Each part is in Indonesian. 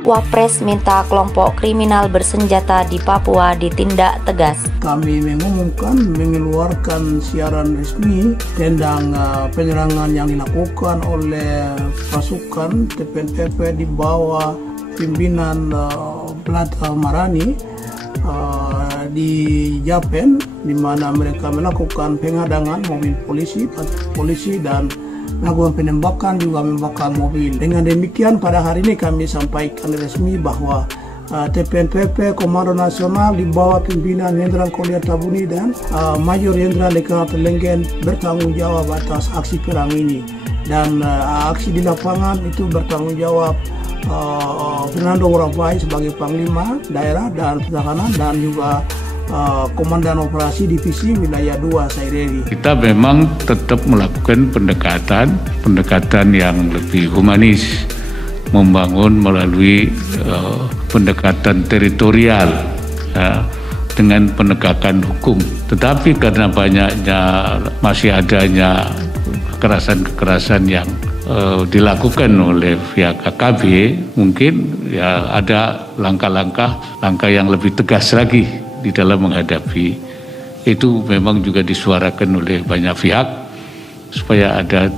Wapres minta kelompok kriminal bersenjata di Papua ditindak tegas. Kami mengeluarkan siaran resmi tentang penyerangan yang dilakukan oleh pasukan TPNPP di bawah pimpinan Plata Marani di Japen, di mana mereka melakukan penghadangan mobil polisi dan melakukan penembakan, juga membakar mobil. Dengan demikian pada hari ini kami sampaikan resmi bahwa TPNPP Komando Nasional di bawah pimpinan Jenderal Kolia Tabuni dan Mayor Jenderal Lekar Lenggen bertanggung jawab atas aksi perang ini. Dan aksi di lapangan itu bertanggung jawab Fernando Warabai sebagai Panglima Daerah dan Pertahanan dan juga Komandan Operasi Divisi Wilayah 2 Saireri. Kita memang tetap melakukan pendekatan yang lebih humanis, membangun melalui pendekatan teritorial dengan penegakan hukum. Tetapi karena masih adanya kekerasan-kekerasan yang dilakukan oleh pihak KKB, mungkin ya ada langkah yang lebih tegas lagi di dalam menghadapi itu. Memang juga disuarakan oleh banyak pihak supaya ada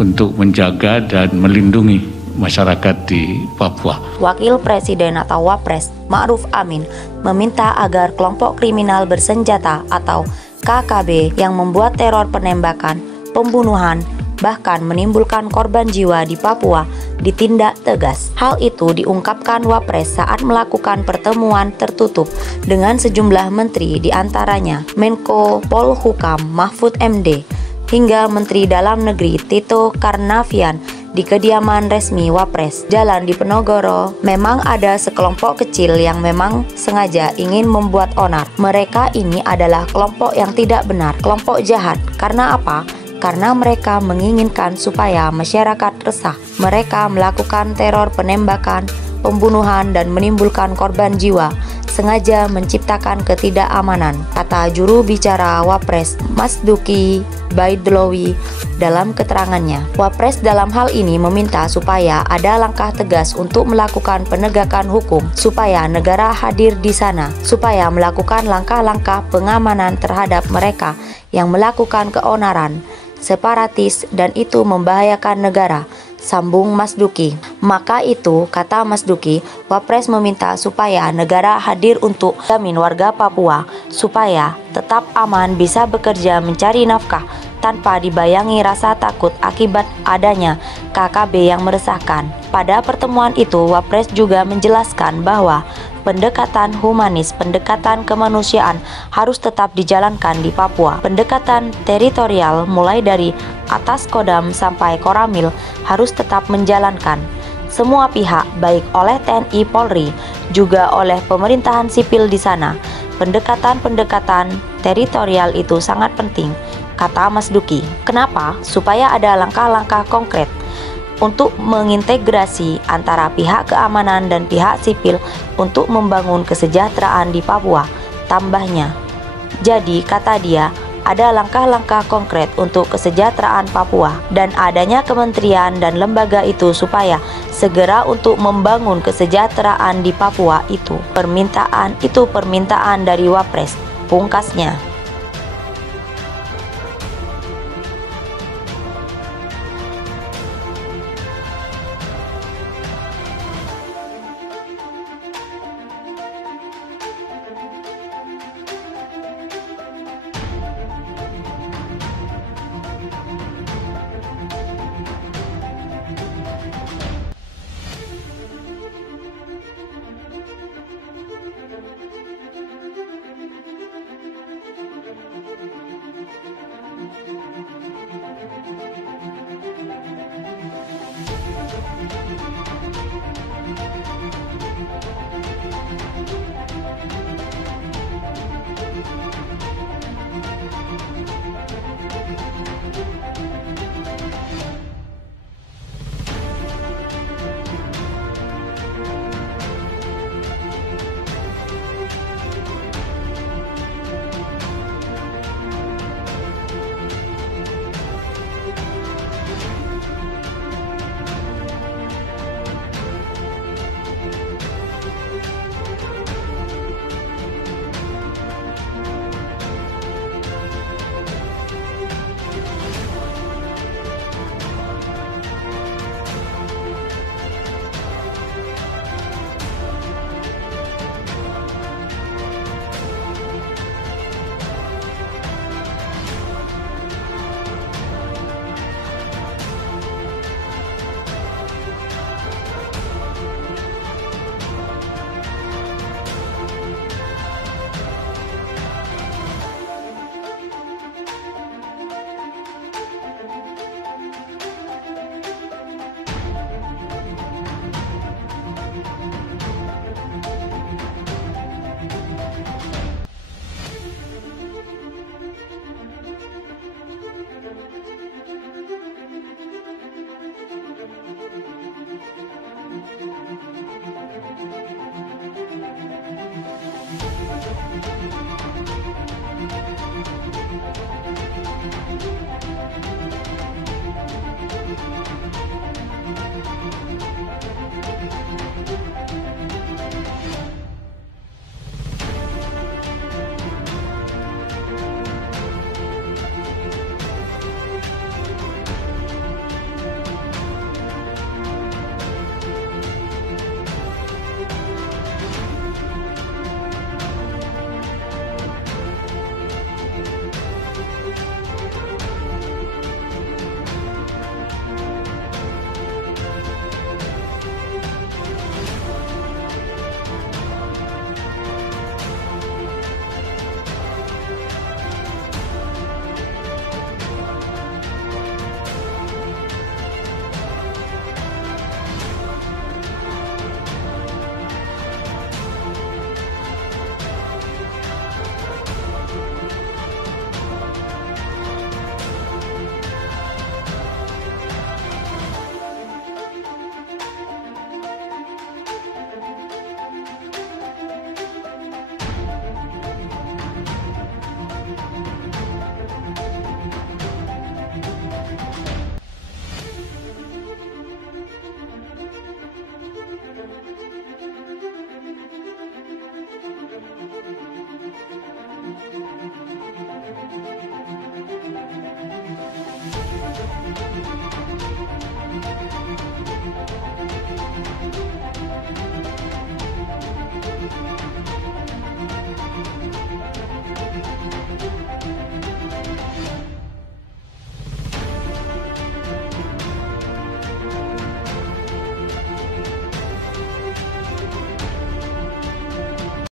untuk menjaga dan melindungi masyarakat di Papua. Wakil Presiden atau Wapres Ma'ruf Amin meminta agar kelompok kriminal bersenjata atau KKB yang membuat teror penembakan, pembunuhan, bahkan menimbulkan korban jiwa di Papua ditindak tegas. Hal itu diungkapkan Wapres saat melakukan pertemuan tertutup dengan sejumlah menteri, diantaranya Menko Polhukam Mahfud MD hingga Menteri Dalam Negeri Tito Karnavian di kediaman resmi Wapres Jalan Diponegoro. Memang ada sekelompok kecil yang memang sengaja ingin membuat onar. Mereka ini adalah kelompok yang tidak benar, kelompok jahat. Karena apa? Karena mereka menginginkan supaya masyarakat resah. Mereka melakukan teror penembakan, pembunuhan, dan menimbulkan korban jiwa, sengaja menciptakan ketidakamanan, kata juru bicara Wapres Masduki Baidlowi dalam keterangannya. Wapres dalam hal ini meminta supaya ada langkah tegas untuk melakukan penegakan hukum, supaya negara hadir di sana, supaya melakukan langkah-langkah pengamanan terhadap mereka yang melakukan keonaran, separatis, dan itu membahayakan negara, sambung Masduki. Maka itu, kata Masduki, Wapres meminta supaya negara hadir untuk jamin warga Papua supaya tetap aman bisa bekerja mencari nafkah tanpa dibayangi rasa takut akibat adanya KKB yang meresahkan. Pada pertemuan itu, Wapres juga menjelaskan bahwa pendekatan humanis, pendekatan kemanusiaan harus tetap dijalankan di Papua. Pendekatan teritorial mulai dari atas Kodam sampai Koramil harus tetap menjalankan. Semua pihak, baik oleh TNI Polri, juga oleh pemerintahan sipil di sana. Pendekatan teritorial itu sangat penting, kata Masduki. Kenapa? Supaya ada langkah-langkah konkret untuk mengintegrasi antara pihak keamanan dan pihak sipil untuk membangun kesejahteraan di Papua, tambahnya. Jadi, kata dia, ada langkah-langkah konkret untuk kesejahteraan Papua dan adanya kementerian dan lembaga itu supaya segera untuk membangun kesejahteraan di Papua itu permintaan dari Wapres, pungkasnya.